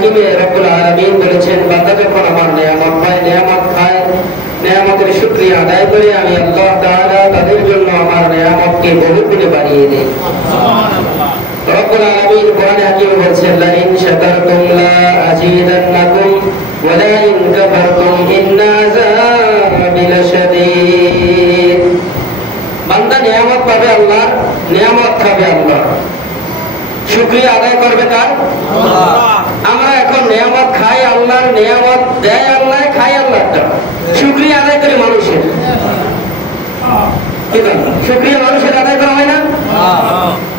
হাকিমে রব্বুল আলামিন বলেছেন, বান্দা যখন আমার নিয়ামত পায়, নিয়ামত খায়, নিয়ামতের শুকরিয়া আদায় করে আমি আল্লাহ তাআলা তাদের জন্য আমার নিয়ামতকে বহুগুণে বাড়িয়ে দেই। সুবহানাল্লাহ। রব্বুল আলামিন কোরআনে হাকিমে বলেছেন, লা ইন শাকারতুম লা আযীদান্নাকুম ওয়া লা ইন কাফারতুম ইন্না আযাবি লাশাদীদ। বান্দা নিয়ামত পাবে আল্লাহ, নিয়ামত খাবে আল্লাহ, শুকরিয়া আদায় করবে কার? আল্লাহ। আমরা এখন নিয়ামত খাই আল্লাহর, নিয়ামত দেয় আল্লাহ, খাই আল্লাহটা, শুকরিয়া আদায় করি মানুষের। কি জানো শুকরিয়া মানুষের আদায় করা হয় না?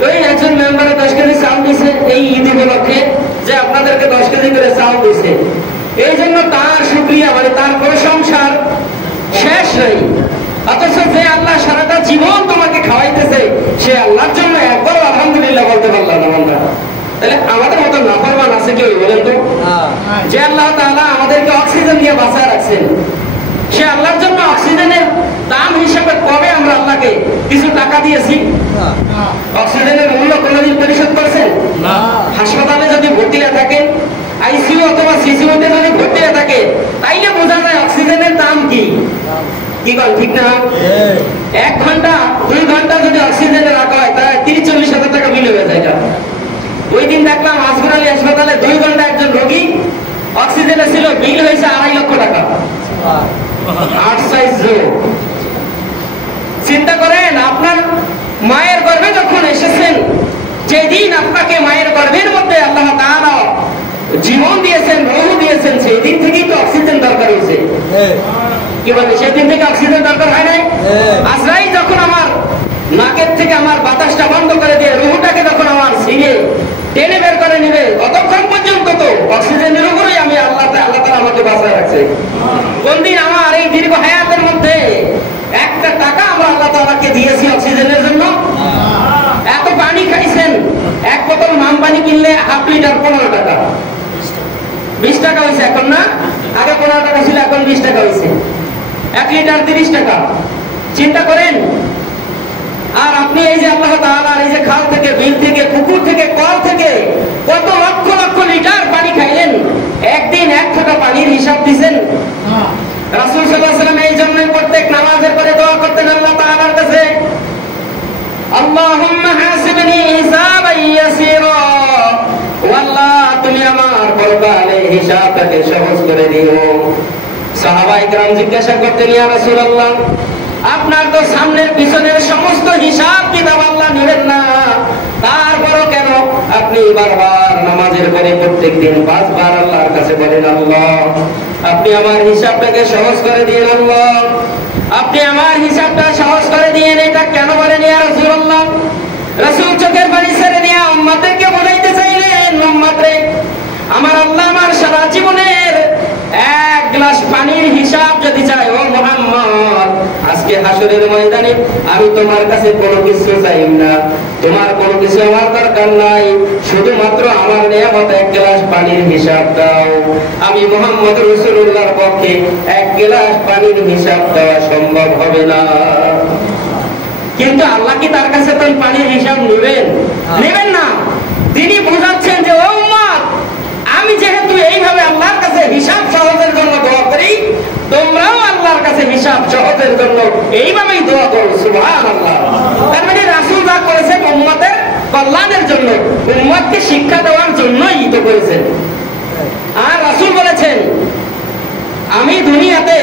ওই একজন মেম্বারে 10 কেজি চাল দিছে এই ঈদ উপলক্ষে, যে আপনাদেরকে 10 কেজি করে চাল দিছে, এই জন্য তার শুকরিয়া মানে তার প্রশংসার শেষ নেই। অথচ যে আল্লাহ সারাটা জীবন তোমাকে খাওয়াইতেছে, সে আল্লাহর জন্য একবার আলহামদুলিল্লাহ বলতে পারলাম না বান্দা। তাহলে আমাদের মতো নাফরমান আছে কেউ বলেন তো? যে আল্লাহ তাআলা আমাদেরকে অক্সিজেন দিয়ে বাঁচায় রাখছেন, সে আল্লাহর জন্য অক্সিজেনের দাম হিসেবে কবে আমরা আল্লাহকে কিছু টাকা দিয়েছি? অক্সিজেনের মূল্য কোনোদিন পরিশোধ করেছেন? হাসপাতালে যদি ভর্তি হয়ে থাকেন, আইসিইউ অথবা সিসিইউতে যদি ভর্তি হয়ে থাকে, তাইলে বোঝা যায় অক্সিজেনের দাম কি। কি বল ঠিক না? 1 ঘন্টা 2 ঘন্টা যদি অক্সিজেনে রাখা হয়, তাহলে 30-40 হাজার টাকা বিল হয়ে যায়। ওই দিন দেখলাম আসগর আলী হাসপাতালে 2 ঘন্টা একজন রোগী অক্সিজেনে ছিল, বিল হয়েছে 2.5 লক্ষ টাকা। 8 সাইজ। চিন্তা করেন, আপনার মায়ের গর্ভে যখন এসেছেন, যেদিন আপনাকে মায়ের গর্ভের মধ্যে আল্লাহ তাআলা জীবন দিয়েছেন, রূহ দিয়েছেন, সেই দিন থেকেই তো অক্সিজেন দরকার হয়েছে। কি বলে সেদিন থেকে অক্সিজেন দরকার হয় নাই? আজরাইল যখন আমার নাকের থেকে আমার বাতাসটা বন্ধ করে দিয়ে রূহটাকে যখন আমার ছিঁড়ে টেনে বের করে নিবে, ততক্ষণ পর্যন্ত তো অক্সিজেনের উপরেই আমি আল্লাহ তাআলা আমাকে বাঁচায় রাখছে। কোন দিন আমার এই দীর্ঘ হায়াতের মধ্যে একটা টাকা আমরা আল্লাহ তাআলাকে দিয়েছি অক্সিজেনের জন্য? এত পানি খাইছেন, 1 বোতল মাম পানি কিনলে হাফ লিটার 15 টাকা, 20 টাকা হয়েছে এখন না? আগে 15 টাকা ছিল, এখন 20 টাকা হয়েছে। 1 লিটার 30 টাকা। চিন্তা করেন। আর আপনি এই যে আল্লাহ তাআলা এই যে খাল থেকে, বিল থেকে, পুকুর থেকে, কল থেকে কত লক্ষ লক্ষ লিটার পানি খাইলেন, একদিন 1 ফোঁটা পানির হিসাব দিবেন? রাসূল সাল্লাল্লাহু আলাইহি ওয়াসাল্লাম এই জন্য প্রত্যেক নামাজের পরে দোয়া করতেন আল্লাহ তাআলার কাছে, আল্লাহুম্মা হাসিবনি হিসাবান ইয়াসীরা, ও আল্লাহ তুমি আমার পরকালে হিসাবটাকে সহজ করে দিও। সাহাবায়ে কেরাম জিজ্ঞাসা করতেন, ইয়া রাসূলুল্লাহ, আপনার তো সামনের পিছনের সমস্ত হিসাব কিতাব আল্লাহ নেবেন না, তারপরও কেন আপনি বারবার নামাজের পরে প্রত্যেকদিন 5 বার আল্লাহর কাছে বলেন, আল্লাহ আপনি আমার হিসাবটাকে সহজ করে দিন, আল্লাহ আপনি আমার হিসাবটা সহজ করে দিন। এটা কেন বলেন ইয়া রাসূলুল্লাহ? রাসূল চোখের পানি ছেড়ে দিয়ে উম্মতকে বলাইতে চাইলেন, উম্মত রে, আমার আল্লাহ আমার সারা জীবনের 1 গ্লাস পানির হিসাব যদি চাই, ও মুহাম্মদ, আজকে হাসরের ময়দানে আমি তোমার কাছে কোনো কিছু চাই না, তোমার কোনো কিছু আমার দরকার নাই, শুধুমাত্র আমার নিয়ামত 1 গ্লাস পানির হিসাব দাও। আমি মুহাম্মদ রাসূলুল্লাহর পক্ষে 1 গ্লাস পানির হিসাব দেওয়া সম্ভব হবে না। কিন্তু আল্লাহ কি তার কাছে তো পানির হিসাব নেবেন? নেবেন না। তিনি বোঝাচ্ছেন যে, ও উম্মত, আমি যেহেতু এইভাবে আল্লাহর কাছে হিসাব সহজের জন্য দোয়া করি, তোমরাও আল্লাহর কাছে হিসাব সহজের জন্য এইভাবেই দোয়া করো। সুবহানাল্লাহ। তার মানে রাসূল যা করেছেন উম্মতের কল্যাণের জন্য, উম্মতকে শিক্ষা দেওয়ার জন্যই তো করেছেন। আর রাসূল বলেছেন, আমি দুনিয়াতে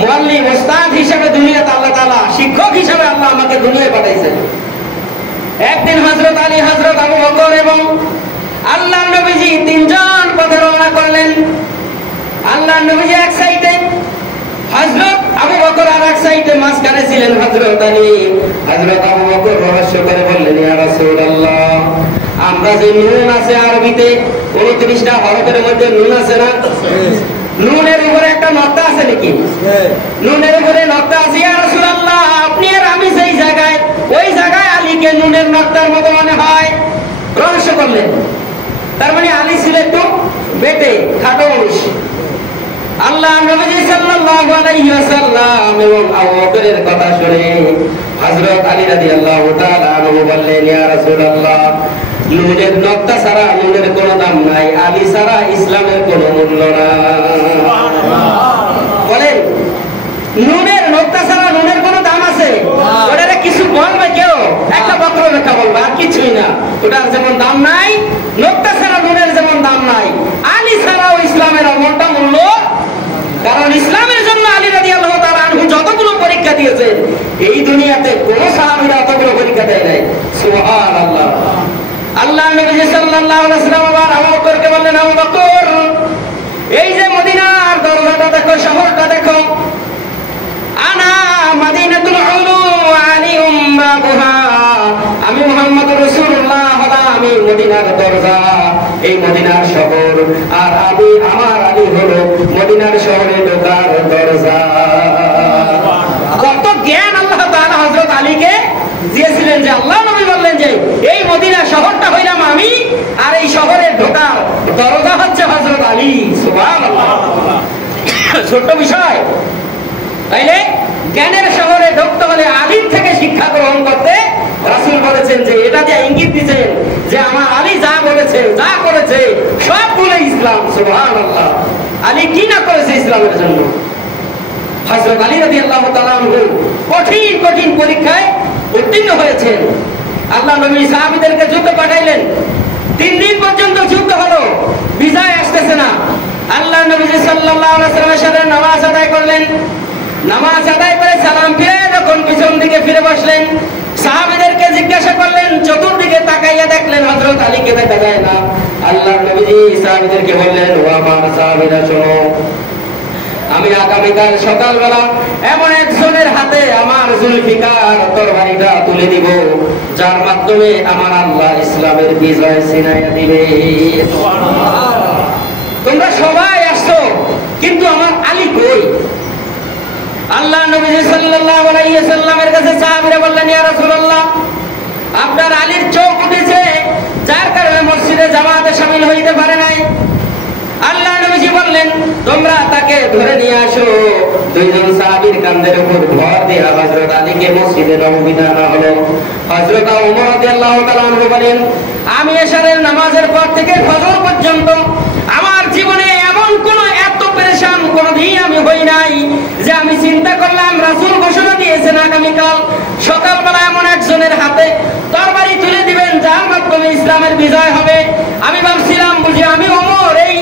মুআল্লিম ওস্তাদ হিসেবে দুনিয়াতে আল্লাহ তাআলা শিক্ষক হিসেবে আল্লাহ আমাকে দুনিয়ায় পাঠাইছেন। একদিন হযরত আলী, হযরত আবু বকর এবং আল্লাহর নবীজি 3 জন পথে রওনা করলেন। আল্লাহর নবীজি এক সাইডে, হযরত আবু বকর আর এক সাইডে, মাঝখানে ছিলেন হযরত আলী। হযরত আবু বকর রহস্য করে বললেন, ইয়া রাসূলুল্লাহ, আমরা যে নুন আছে আরবিতে 29টা হরফের মধ্যে নুন আছে না? নুনের উপরে একটা নক্তা আছে নাকি? নুনের উপরে নক্তা আছে। ইয়া রাসূলুল্লাহ, আপনি আর আমি সেই জায়গায়, ওই জায়গায় আলীকে নুনের নক্তার মতো মনে হয়। রহস্য করলেন। তার মানে আলী ছিল একটু বেটে, খাটো মানুষ। আল্লাহ নবী সাল্লাল্লাহু আলাইহি ওয়াসাল্লাম এবং আবু বকরের কথা শুনে হযরত আলী রাদিয়াল্লাহু তাআলা আনহু বললেন, ইয়া রাসূলুল্লাহ, নুনের নকটা ছাড়া নুনের কোনো দাম নাই, আলী ছাড়া ইসলামের কোনো মূল্য নাই। বলেন নুনের নকটা ছাড়া নুনের কোনো দাম আছে? ওটারে কিছু বলবে কেউ? একটা বক্ররেখা বলবে, আর কিছুই না। ওটার যেমন দাম নাই, নকটা ছাড়া নুনের যেমন দাম নাই, আলী ছাড়াও ইসলামের অমরটা মূল্য। কারণ ইসলামের জন্য আলী রাদিয়াল্লাহু তাআলা আনহু যতগুলো পরীক্ষা দিয়েছেন, এই দুনিয়াতে কোন সাহাবীরা অতগুলো পরীক্ষা দেয় নাই। সুবহানাল্লাহ। আল্লাহ নবী সাল্লাল্লাহু আলাইহি ওয়াসাল্লাম আবার আবু বকরকে বললেন, আবু বকর, এই যে মদিনার দরজাটা দেখো, শহরটা দেখো, আনা মাদিনাতুল উলু ওয়া আলিউম বাবুহা, আমি মুহাম্মদুর রাসূলুল্লাহ, আমি মদিনার দরজা, এই মদিনার শহর, আর আমি আমার আলী হলো মদিনার শহরে ঢোকার দরজা। কত জ্ঞান আল্লাহ তাআলা হযরত আলীকে দিয়েছিলেন যে আল্লাহ নবী বললেন যে এই মদিনা শহরটা হইলাম আমি, আর এই শহরে ঢোকার দরজা হচ্ছে হযরত আলী। সুবহানাল্লাহ। ছোট বিষয়। তাইলে জ্ঞানের শহরে ঢুকতে হলে আলীর থেকে শিক্ষা গ্রহণ করতে রাসূল বলেছেন যে এটা দিয়ে ইঙ্গিত দিয়েছেন যে আমার আলী যা বলেছে যা করেছে সবগুলো ইসলাম। সুবহানাল্লাহ। আলী কি না করেছে ইসলামের জন্য। হযরত আলী রাদিয়াল্লাহু তাআলা আনহু কঠিন কঠিন পরীক্ষায় উত্তীর্ণ হয়েছেন। আল্লাহ নবী সাহাবীদেরকে যুদ্ধ পাঠাইলেন, 3 দিন পর্যন্ত যুদ্ধ হলো, বিজয় আসতেছে না। আল্লাহ নবী সাল্লাল্লাহু আলাইহি ওয়াসাল্লামের সাথে নামাজ আদায় করলেন। নামাজ আদায় করে সালাম ফিরে যখন পিছন দিকে ফিরে বসলেন, সাহাবীদেরকে জিজ্ঞাসা করলেন, চতুর্দিকে তাকাইয়া দেখলেন হযরত আলীকে দেখা যায় না। আল্লাহ নবীজি সাহাবীদেরকে বললেন, ও আমার সাহাবীরা শোনো, আমি আগামীকাল সকালবেলা এমন একজনের হাতে আমার জুলফিকার তরবারিটা তুলে দিব, যার মাধ্যমে আমার আল্লাহ ইসলামের বিজয় ছিনাইয়া দিবে। তোমরা সবাই আসছো, কিন্তু আমার আলী কই? আল্লাহ নবী সাল্লাল্লাহু আলাইহি ওয়াসাল্লামের কাছে সাহাবীরা বললেন, ইয়া রাসূলুল্লাহ, আপনার আলীর চোখ উঠেছে, যার কারণে মসজিদে জামাতে শামিল হইতে পারে নাই। আল্লাহ নবীজি বললেন, তোমরা তাকে ধরে নিয়ে আসো। 2 জন সাহাবীর কাঁধের উপর ভর দিয়ে হযরত আলীকে মসজিদে নববীতে আনা হলো। হযরত ওমর রাদিয়াল্লাহু তাআলা আনহু বলেন, আমি এশারের নামাজের পর থেকে ফজর পর্যন্ত আমার জীবনে এমন কোন এত পেরেশান কোনদিন আমি হই নাই যে আমি চিন্তা করলাম রাসূল ঘোষণা দিয়েছেন আগামীকাল সকালবেলা এমন একজনের হাতে তরবারি তুলে দিবেন যার মাধ্যমে ইসলামের বিজয় হবে। আমি ভাবছিলাম বুঝি আমি ওমর এই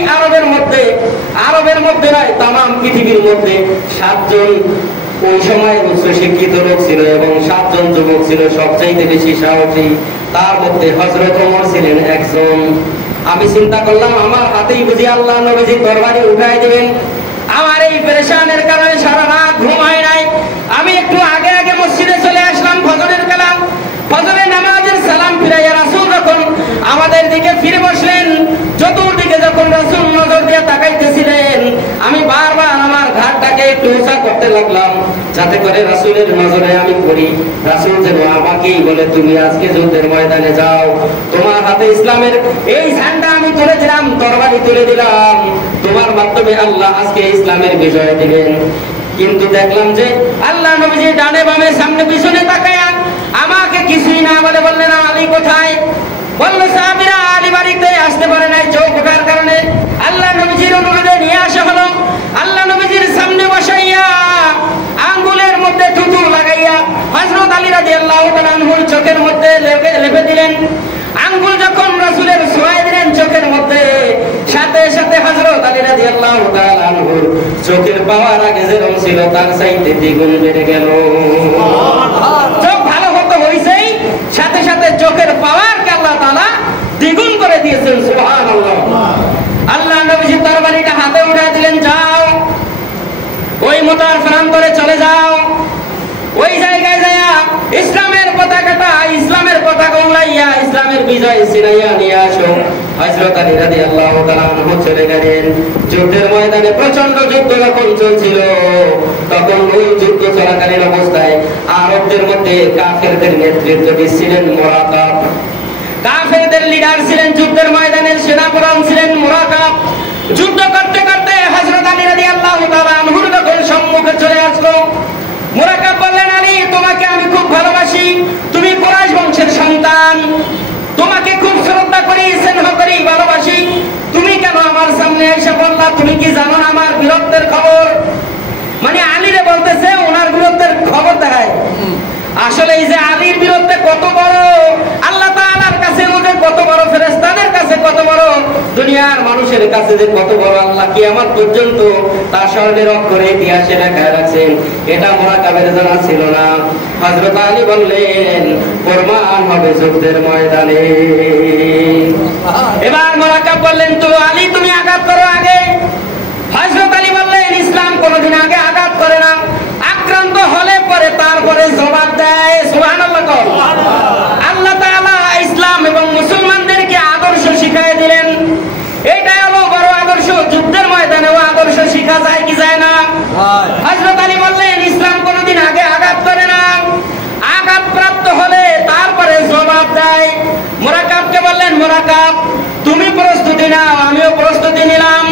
আরবের মধ্যে নয়, তামাম পৃথিবীর মধ্যে 7 জন ওই সময় উচ্চ শিক্ষিত লোক ছিল এবং 7 জন যুবক ছিল সবচাইতে বেশি সাহসী, তার মধ্যে হযরত ওমর ছিলেন একজন। আমি চিন্তা করলাম আমার হাতেই বুঝি আল্লাহ নবীজি তরবারি উঠাই দিবেন। আমার এই পেরেশানের কারণে সারা রাত ঘুম হয় নাই। আমি একটু আগে আগে মসজিদে চলে আসলাম ফজরের কালাম। ফজরের নামাজের সালাম ফিরাইয়া রাসূল যখন আমাদের দিকে ফিরে বসলেন, চতুর্দিকে যখন রাসূল নজর দিয়ে তাকাইতেছিলেন, আমি বারবার আমার ঘাটটাকে একটু উঁচা করতে লাগলাম যাতে করে রাসূলের নজরে আমি পড়ি। রাসূল যেন আমাকেই বলে, তুমি আজকে যুদ্ধের ময়দানে যাও, তোমার হাতে ইসলামের এই ঝান্ডা আমি তুলে দিলাম, তরবারি তুলে দিলাম, তোমার মাধ্যমে আল্লাহ আজকে ইসলামের বিজয় দিবেন। কিন্তু দেখলাম যে আল্লাহ নবীজি ডানে বামে সামনে পিছনে তাকায়া আমাকে কিছুই না বলে বললেন, আলী কোথায়? বললো সাহাবীরা, আলী বাড়িতে আসতে পারে নাই চোখ ওঠার কারণে। আল্লাহ নবীজির অনুরোধে নিয়ে আসা হলো। আল্লাহ নবীজির সামনে বসাইয়া আঙ্গুলের মধ্যে থুতু লাগাইয়া হযরত আলী রাদিয়াল্লাহু তাআলা আনহুর চোখের মধ্যে লেপে দিলেন। আঙ্গুল যখন রাসূলের ছোঁয়া দিলেন চোখের মধ্যে, সাথে সাথে হযরত আলী রাদিয়াল্লাহু তাআলা আনহুর চোখের পাওয়ার আগে যেরকম ছিল তার চাইতে দ্বিগুণ বেড়ে গেল। চোখ ভালো হতে হইছেই, সাথে সাথে চোখের পাওয়ারকে আল্লাহ তাআলা দ্বিগুণ করে দিয়েছেন। সুবহানাল্লাহ। আল্লাহ নবীজি তরবারিটা হাতে উঠে দিলেন, যাও ওই মুতার প্রান্তরে চলে যাও, ওই জায়গায় যায়া ইসলামের পতাকা উড়াইয়া ইসলামের বিজয় ছিনাইয়া নিয়ে আসো। হযরত আলী রাদিয়াল্লাহু তাআলা আনহু চলে গেলেন। যুদ্ধের ময়দানে প্রচন্ড যুদ্ধ যখন চলছিল, তখন ওই যুদ্ধ চলাকালীন অবস্থায় আরবদের মধ্যে কাফেরদের নেতৃত্ব দিচ্ছিলেন মুরাকাব। কাফেরদের লিডার ছিলেন, যুদ্ধের ময়দানের সেনাপ্রধান ছিলেন মুরাকাব। যুদ্ধ করতে করতে হযরত আলী রাদিয়াল্লাহু তাআলা আনহুর যখন সম্মুখে চলে আসলো, মুরাকাব বললেন, আলী তোমাকে আমি খুব ভালোবাসি, তুমি কুরাইশ বংশের সন্তান, তোমাকে খুব আসলে এই যে আলীর বিরুদ্ধে কত বড় আল্লাহ তাআলার কাছে, ওদের কত বড়, ফেরেশতাদের কাছে কত বড়, দুনিয়ার মানুষের কাছে যে কত বড়, আল্লাহ কিয়ামত পর্যন্ত তার স্মরণের অক্ষরে ইতিহাসে লেখা রাখছেন। এটা মুরাকাবের জানা ছিল না। হযরত আলী বললেন প্রমাণ হবে যুদ্ধের ময়দানে। এবার মুরাকাব বললেন তো আলী তুমি আঘাত করো আগে। হযরত আলী বললেন ইসলাম কোনদিন আগে আঘাত করে না, আক্রান্ত হলে পরে তারপরে জবাব দেয়। সুবহানাল্লাহ। আল্লাহ তাআলা ইসলাম এবং মুসলমানদেরকে আদর্শ শিখিয়ে দিলেন। এইটা হলো বড় আদর্শ। যুদ্ধের ময়দানেও আদর্শ শিখা যায় কি যায় না? হযরত আলী বললেন ইসলাম কোনদিন আগে আঘাত করে না, আঘাতপ্রাপ্ত হলে তারপরে জবাব দেয়। মুরাকাবকে বললেন মুরাকাব তুমি প্রস্তুতি নাও, আমিও প্রস্তুতি নিলাম।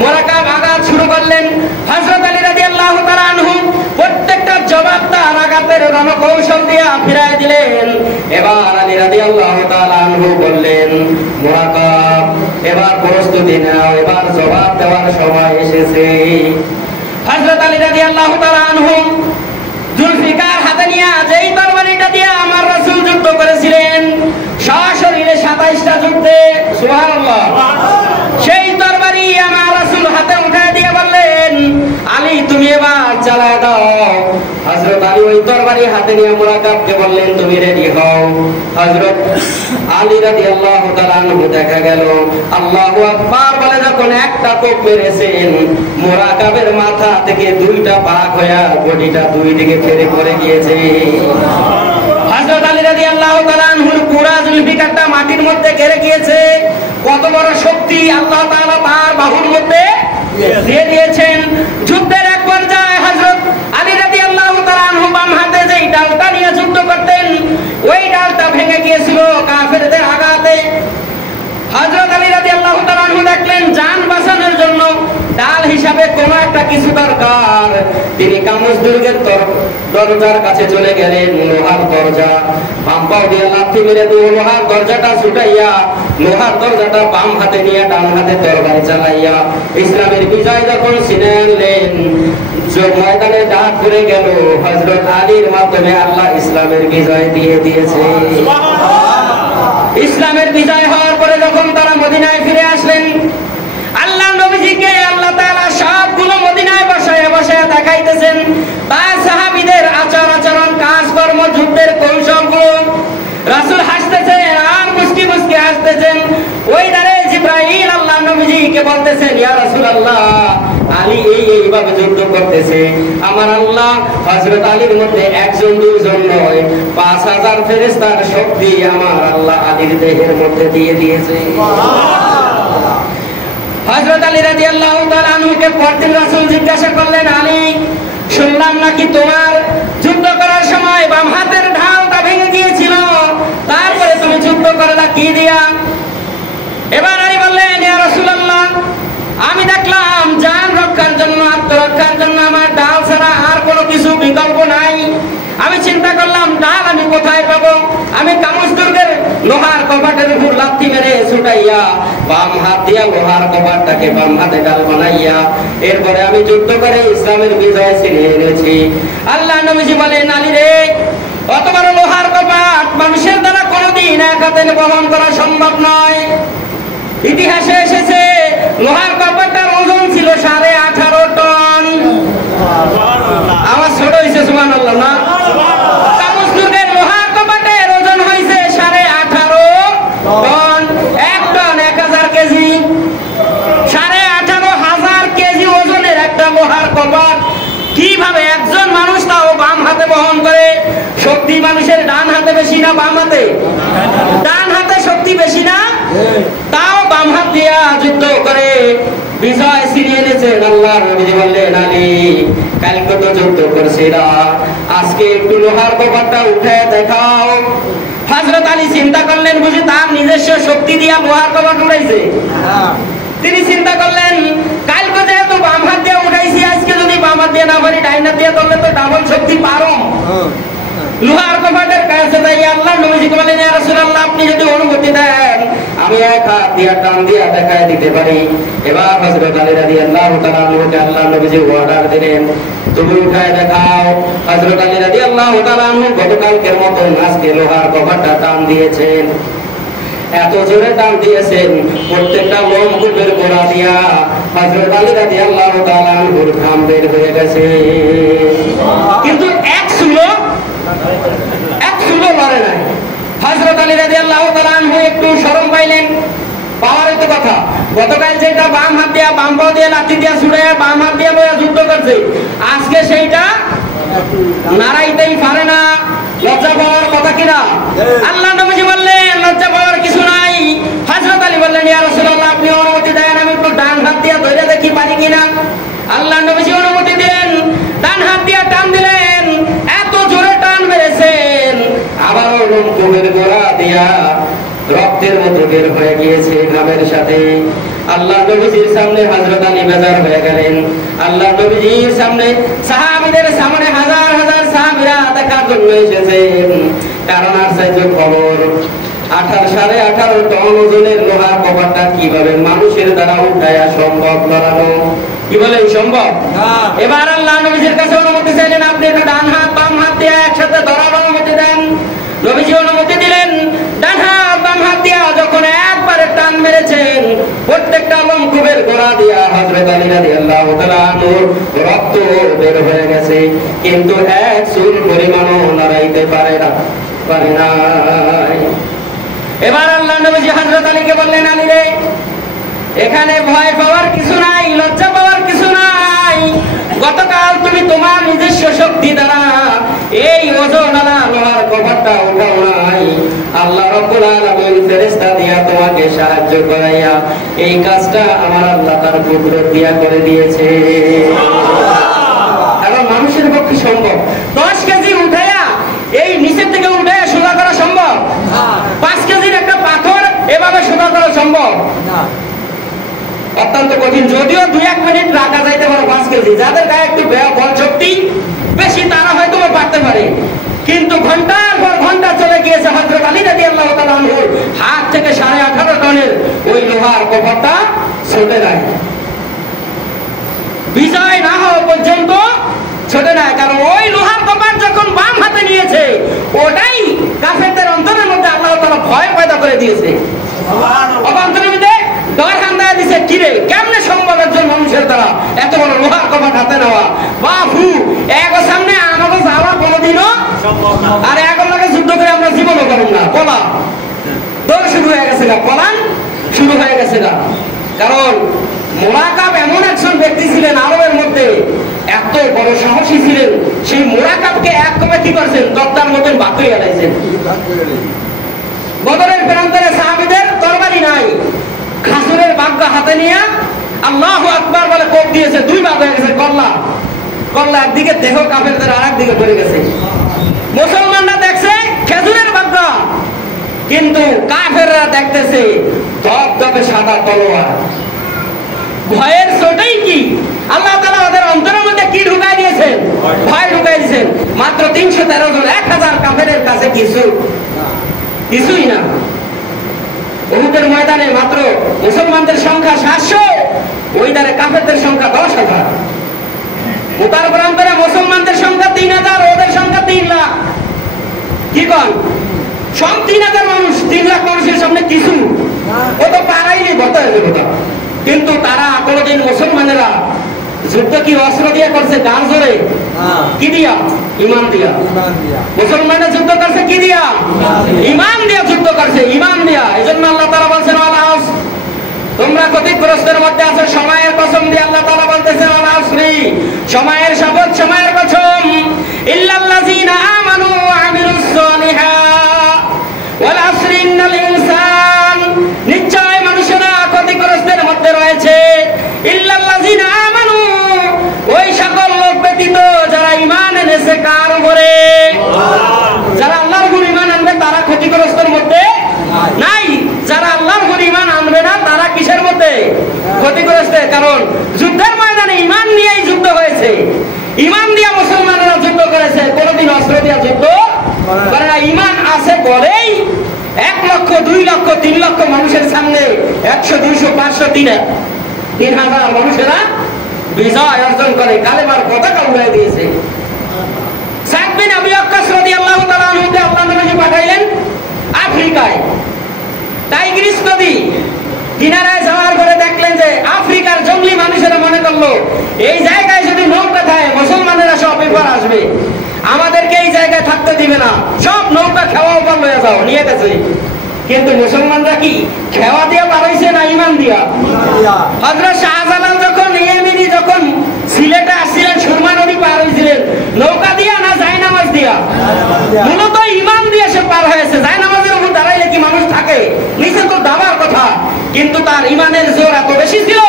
মুরাকাব আঘাত শুরু করলেন। হযরত আলী রাদিয়াল্লাহু তাআলা আনহু প্রত্যেকটা জবাব তার আঘাতের রণকৌশল দিয়ে ফিরায় দিলেন। এবার আলী রাদিয়াল্লাহু তাআলা আনহু বললেন মুরাকাব এবার প্রস্তুতি নাও, এবার জবাব দেওয়ার সময় এসেছে। হযরত আলী রাদিয়াল্লাহু তাআলা আনহু জুলফিকার হাতে নিয়ে যেই তরবারিটা দিয়ে আমার রাসূল যুদ্ধ করেছিলেন সশরীরে ২৭টা যুদ্ধে, সুবহানাল্লাহ, সেই তরবারি আমার রাসূল হাতে উঠায় দিয়ে বললেন আলী তুমি এবার চালায় দাও। হযরত আলী ওই তরবারি হাতে নিয়ে মুরাকাবকে বললেন তুমি রেডি হও। হযরত আলী রাদিয়াল্লাহু তাআলা আনহু দেখা গেল আল্লাহু আকবার বলে যখন একটা কোপ মেরেছেন মুরাকাবের মাথা থেকে দুইটা ভাগ হয়ে বডিটা দুই দিকে ফেরে পড়ে গিয়েছে। হযরত আলী রাদিয়াল্লাহু তাআলা আনহুর পুরা জুলফিকারটা মাটির মধ্যে ঘেরে গিয়েছে। কত বড় শক্তি আল্লাহ তাআলা তার বাহুর মধ্যে দিয়ে দিয়েছেন। যুদ্ধের এক পর্যায়ে হযরত আলী রাদিয়াল্লাহু তাআলা আনহু বাম হাতে যেই ডালটা নিয়ে যুদ্ধ করতেন ওই ডালটা ভেঙে গিয়েছিল কাফেরদের আঘাতে। হযরত আলী রাদিয়াল্লাহু তাআলা আনহু দেখলেন জান বাঁচানোর জন্য ডাল হিসাবে কোন একটা কিছু দরকার। তিনি কামুজ দুর্গের দরজার কাছে চলে গেলেন। লোহার দরজা, বাম পাও দিয়ে লাথি মেরে লোহার দরজাটা ছুটাইয়া লোহার দরজাটা বাম হাতে নিয়ে ডান হাতে তরবারি চালাইয়া ইসলামের বিজয় যখন ছিনে আনলেন, ময়দানে ডাক পড়ে গেল হযরত আলীর মাধ্যমে আল্লাহ ইসলামের বিজয় দিয়ে দিয়েছে। ইসলামের বিজয় হওয়ার পরে যখন তারা মদিনায় ফিরে আসলেন আল্লাহ নবীজিকে আল্লাহ তাআলা সবগুলো মদিনায় বসায় বসায় দেখাইতেছেন তার সাহাবীদের আচার আচরণ কাজকর্ম যুদ্ধের কৌশলগুলো। রাসূল হাসতেছেন আর মুস্কি মুস্কি হাসতেছেন। ওই দাঁড়ে জিবরাইল আল্লাহ নবীজিকে বলতেছেন ইয়া রাসূলুল্লাহ আলী এইভাবে যুদ্ধ করতেছে, আমার আল্লাহ হযরত আলীর মধ্যে একজন দুইজন নয় ৫,০০০ ফেরেশতার শক্তি আমার আল্লাহ আলীর দেহের মধ্যে দিয়ে দিয়েছে। হযরত আলী রাদিয়াল্লাহু তাআলা আনহুকে পরদিন রাসূল জিজ্ঞাসা করলেন আলী শুনলাম নাকি তোমার যুদ্ধ করার সময় বাম হাতের ঢালটা ভেঙে গিয়েছিল, তারপরে তুমি যুদ্ধ করলা কি দিয়া? এবার আলী বললেন ইয়া রাসূলুল্লাহ আমি দেখলাম জান রক্ষার জন্য আত্মরক্ষার জন্য আমার ডাল ছাড়া আর কোনো কিছু বিকল্প নাই। আমি চিন্তা করলাম ডাল আমি কোথায় পাবো? আমি কামুজ দুর্গের লোহার কপাটের উপর লাথি মেরে ছুটাইয়া বাম হাত দিয়া লোহার কপাটটাকে বাম হাতে ডাল বানাইয়া এরপরে আমি যুদ্ধ করে ইসলামের বিজয় ছিনিয়ে এনেছি। আল্লাহ নবীজি বলেন আলী রে অত বড় লোহার কপাট মানুষের দ্বারা কোনোদিন এক হাতে বহন করা সম্ভব নয়। ইতিহাসে এসেছে লোহার কপাটটার ওজন ছিল 18.5 টন। আমার ছোট হয়েছে সুবহানাল্লাহ না? কামুজ দুর্গের লোহার কপাটের ওজন হয়েছে 18.5 টন। 1 ton 1000 KG. 18,500 কেজি ওজনের একটা লোহার কপাট কিভাবে একজন মানুষ তাও বাম হাতে বহন করে? শক্তি মানুষের ডান হাতে বেশি না বাম হাতে? ডান হাতে শক্তি বেশি না, তাও বাম হাত দিয়া যুদ্ধ করে বিজয় ছিনিয়ে এনেছেন। আল্লাহ নবীজি বললেন আলী কালকে তো যুদ্ধ করছিলা, আজকে একটু লোহার কপাটটা উঠে দেখাও। হযরত আলী চিন্তা করলেন বুঝি তার নিজস্ব শক্তি দিয়া লোহার কপাট উঠাইছে। তিনি চিন্তা করলেন কালকে যেহেতু বাম হাত দিয়ে উঠাইছি, আজকে যদি বাম হাত দিয়ে না পারি ডাইন হাত দিয়ে করলে তো ডাবল শক্তি পারো। লোহার কপাটের কাছে যাই আল্লাহ নবীজিকে বলেন, ইয়া রাসূলুল্লাহ, আপনি যদি অনুমতি দেন আমি এক হাত দিয়া টান দিয়া দেখায় দিতে পারি। এবার হযরত আলী রাদিয়াল্লাহু তাআলা আনহুকে আল্লাহ নবীজি অর্ডার দিলেন, তুমি উঠায় দেখাও। হযরত আলী রাদিয়াল্লাহু তাআলা আনহু গতকালকের মতো আজকে লোহার কপাটটা টান দিয়েছেন। এত জোরে টান দিয়েছেন, প্রত্যেকটা লোমকূপের গোড়া দিয়া হযরত আলী রাদিয়াল্লাহু তাআলা আনহুর ঘাম বের হয়ে গেছে। কিন্তু এক চুলো লড়ে নাই। হযরত আলী রাদিয়াল্লাহু তাআলা আনহু একটু শরম পাইলেন। পাওয়ারই তো কথা, গতকাল যেটা বাম হাত দিয়া বাম পাও দিয়ে লাঠি দিয়া ছুড়ে বাম হাত দিয়া লইয়া যুদ্ধ করছে, আজকে সেইটা নাড়াইতেই পারে না। লজ্জা পাওয়ার কথা কিনা? আল্লাহ নবীজি বললেন লজ্জা পাওয়ার কিছু নাই। হযরত আলী বললেন, ইয়া রাসূলুল্লাহ, আপনি অনুমতি দেন আমি একটু ডান হাত দিয়া ধরে দেখি পারি কিনা। আল্লাহ নবীজি অনুমতি দিলেন, ডান হাত দিয়া টান দিলেন, এত জোরে টান মেরেছেন আবারও লোমকূপের গোড়া দিয়া রক্তের মতো বের হয়ে গিয়েছে ঘামের সাথে। আল্লাহ নবীজির সামনে হযরত আলী বেজার হয়ে গেলেন। আল্লাহ নবীজির সামনে সাহাবীদের সামনে হাজার হাজার সাহাবীরা দেখার জন্য এসেছেন। কারণ আর চাইতো খবর 18.5 টন ওজনের লোহার কপাটটা কিভাবে মানুষের দ্বারা উঠায়া সম্ভব করানো, কি বলেন সম্ভব? এবার আল্লাহ নবীজির কাছে অনুমতি চাইলেন, আপনি একটু ডান হাত বাম হাত দিয়ে একসাথে ধরার অনুমতি দেন। নবীজি অনুমতি দিলেন। ডান হাত বাম হাত দিয়া যখন একবারে টান মেরেছেন, প্রত্যেকটা লোমকূপের গোড়া দিয়া হযরত আলী রাদিয়াল্লাহু তাআলা আনহুর রক্ত বের হয়ে গেছে, কিন্তু এক চুল পরিমাণও নাড়াইতে পারে নাই। এবার আল্লাহ নবীজি হযরত আলীকে বললেন, আলী রে, এখানে ভয় পাওয়ার কিছু নাই, লজ্জা পাওয়ার কিছু নাই। গতকাল তুমি তোমার নিজস্ব শক্তি দ্বারা এই ওজনওয়ালা লোহার কপাটটা উঠাও নাই, আল্লাহ রাব্বুল আলামিন ফেরেশতা দিয়া তোমাকে সাহায্য করাইয়া এই কাজটা আমার আল্লাহ তার কুদরত দিয়া করে দিয়েছে। এখন মানুষের পক্ষে সম্ভব 10 কেজি উঠাইয়া এই নিচের থেকে উঠে সোজা করা সম্ভব? 5 কেজির একটা পাথর এভাবে সোজা করা সম্ভব? অত্যন্ত কঠিন। যদিও 2-1 মিনিট রাখা যাইতে পারে 5 কেজি, যাদের গায়ে একটু বল শক্তি বেশি তারা হয়তো পারতে পারে, কিন্তু ঘন্টার পর ঘন্টা চলে গিয়েছে হযরত আলী রাদিয়াল্লাহু তাআলা আনহুর হাত থেকে 18.5 টনের ওই লোহার কপাটটা ছোটে নাই, বিজয় না হওয়া পর্যন্ত ছোটে নাই। কারণ ওই লোহার কপাট যখন বাম হাতে নিয়েছে, ওটাই কাফেরদের অন্তরের মধ্যে আল্লাহ তাআলা ভয় পয়দা করে দিয়েছে। অন্তরের মধ্যে ডর হান্দায় দিছে, কিরে কেমনে সম্ভব একজন মানুষের দ্বারা এত বড় লোহার কপাট হাতে নেওয়া? বাহু এক সামনে আমাকে যাওয়া কোনোদিনও সম্ভব না, আর এখন লাগে যুদ্ধ করে আমরা জীবনও করব না। পলা দৌড় শুরু হয়ে গেছে গা, পলান শুরু হয়ে গেছে গা। কারণ মোরাকাব এমন একজন ব্যক্তি ছিলেন আরবের মধ্যে, এত বড় সাহসী ছিলেন, সেই মোরাকাবকে এক কমে কি করছেন, দত্তার মতন ভাগ করে গেলেন। বদরের প্রান্তরে সাহাবীদের তরবারি নাই, খাসুরের বাগ্যা হাতে নিয়ে আল্লাহু আকবার বলে কোপ দিয়েছে, 2 ভাগ হয়ে গেছে। কল্লা একদিকে দেহ কাফেরদের আর একদিকে পড়ে গেছে। মুসলমানরা দেখছে খেজুরের বাগ্যা, কিন্তু কাফেররা দেখতেছে ধবধবে সাদা তলোয়ার। ভয়ের চোটেই কি আল্লাহ তাআলা ওদের অন্তরের মধ্যে কি ঢুকাই দিয়েছেন? ভয় ঢুকাই দিয়েছেন। মাত্র 313 জন 1000 কাফেরের কাছে কিছুই না। উহুদের ময়দানে মাত্র মুসলমানদের সংখ্যা 700, ওই ধারে কাফেরদের সংখ্যা 10,000। উত্তর প্রান্তরে মুসলমানদের সংখ্যা 3000, ওদের সংখ্যা 3 লাখ। কি কন? সব 3000 মানুষ, 3 লাখ মানুষের সামনে কিছু, ও তো পারাইনি ভর্তা হয়ে যাবে। কিন্তু তারা কোনোদিন মুসলমানেরা যুদ্ধ কি অস্ত্র দিয়ে করছে? গান জোরে কি দিয়া? ইমান দিয়া। মুসলমানরা যুদ্ধ করছে কি দিয়া? ইমান দিয়া যুদ্ধ করছে, ইমান দিয়া। এজন্য আল্লাহ তাআলা বলেন, আল-আস, তোমরা ক্ষতিগ্রস্তের মধ্যে আছো, সময়ের কসম দিয়ে আল্লাহ তাআলা বলতেছেন, আল-আসরি, সময়ের শপথ, সময়ের কসম, ইল্লাল্লাযীনা আমানু ওয়া আমিলুস সালিহাত ওয়াল আসরি ইন্নাল ইনসান, নিশ্চয় মানুষেরা ক্ষতিগ্রস্তের মধ্যে রয়েছে। ইল্লাল্লাযীনা আমানু, ওই সকল লোক ব্যতীত যারা ঈমান এনেছে। কার উপরে? যারা আল্লাহর উপর ঈমান আনবে তারা ক্ষতিগ্রস্তের মধ্যে নাই। যারা আল্লাহর উপর ঈমান আনবে না তারা কিসের মধ্যে? ক্ষতিগ্রস্ত। কারণ যুদ্ধের ময়দানে ঈমান নিয়েই যুদ্ধ হয়েছে, ঈমান দিয়ে মুসলমানরা যুদ্ধ করেছে, কোনোদিন অস্ত্র দিয়ে যুদ্ধ করে না। ইমান আছে বলেই 1 লক্ষ 2 লক্ষ 3 লক্ষ মানুষের সামনে 100 200 500 3,000 মানুষেরা বিজয় অর্জন করে, কালেমার পতাকা উড়াই দিয়েছে। সাদ বিন আবি ওয়াক্কাস রাদিয়াল্লাহু তাআলা আনহুকে আল্লাহ নবী পাঠাইলেন আফ্রিকায়, টাইগ্রিস নদী কিনারায় যাওয়ার পরে দেখলেন যে আফ্রিকার জঙ্গলি মানুষেরা মনে করলো এই জায়গায় যদি নৌকা থাকে মুসলমানেরা সব এবার আসবে, আমাদেরকে এই জায়গায় থাকতে দিবে না, সব নৌকা খেওয়া উপর লয়ে যাও, নিয়ে গেছে। কিন্তু মুসলমানরা কি খেওয়া দিয়ে পালাইছে না ইমান দিয়া? হযরত শাহজালাল যখন ইয়েমেনি যখন সিলেটে আসছিলেন, সুরমা নদী পার হয়েছিলেন নৌকা দিয়া না জায়নামাজ দিয়া? মূলত ইমান দিয়ে সে পার হয়েছে। জায়নামাজের উপর দাঁড়াইলে কি মানুষ থাকে? নিচে তো দাবার কথা, কিন্তু তার ইমানের জোর এত বেশি ছিল,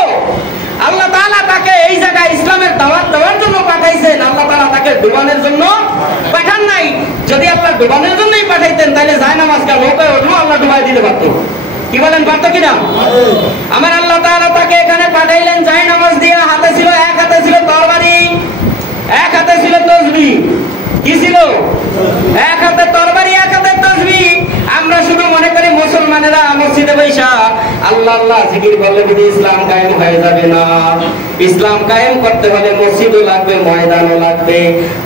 আল্লাহ তাআলা তাকে এই জায়গায় ইসলামের দাওয়াত দেওয়ার জন্য পাঠাইছেন। আল্লাহ তাআলা তাকে ডুবানোর জন্য পাঠান নাই। যদি আল্লাহ ডুবানোর জন্যই পাঠাইতেন তাহলে জায়নামাজকে নৌকায় উঠলো আল্লাহ ডুবাই দিতে পারতো। কি বলেন, পারতো কিনা? আমার আল্লাহ তাআলা তাকে এখানে পাঠাইলেন জায়নামাজ দিয়া। হাতে ছিল, এক হাতে ছিল তরবারি, এক হাতে ছিল তসবিহ। কি ছিল? এক হাতে তরবারি, এক হাতে তসবিহ। আমরা শুধু মনে করি মুসলমানেরা মসজিদে বৈশা আল্লাহ আল্লাহ জিকির করলে বুঝি ইসলাম কায়েম হয়ে যাবে না। ইসলাম কায়েম করতে হলে মসজিদও লাগবে, ময়দানও লাগবে।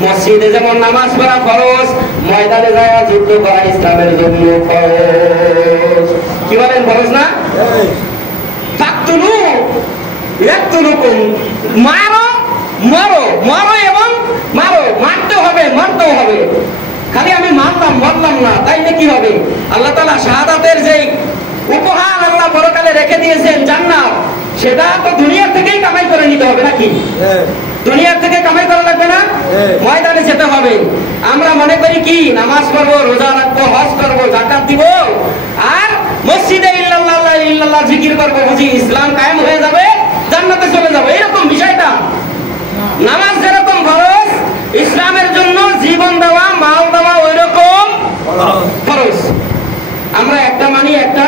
মসজিদে যেমন নামাজ পড়া ফরজ, ময়দানে যায় যুদ্ধ করা ইসলামের জন্য ফরজ। কি বলেন, ফরজ না? ফাকতুলু ইয়াকতুলুকুম, মারো মারো মারো এবং মারো, মারতে হবে মারতেও হবে। খালি আমি মারলাম মরলাম না তাইলে কি হবে? আল্লাহ তাআলা শাহাদাতের যে উপহার আল্লাহ পরকালে রেখে দিয়েছেন জান্নাত, সেটা তো দুনিয়া থেকেই কামাই করে নিতে হবে নাকি? দুনিয়া থেকে কামাই করা লাগবে না, ময়দানে যেতে হবে। আমরা মনে করি কি নামাজ পড়বো, রোজা রাখবো, হজ করবো, যাকাত দিব আর মসজিদে ইল্লাল্লাহ ইল্লাল্লাহ জিকির করবো, বুঝি ইসলাম কায়েম হয়ে যাবে, জান্নাতে চলে যাবে, এরকম বিষয়টা। নামাজ যেরকম ফরজ, ইসলামের জন্য জীবন দেওয়া, মাল দেওয়া ওই রকম ফরজ। আমরা একটা মানি একটা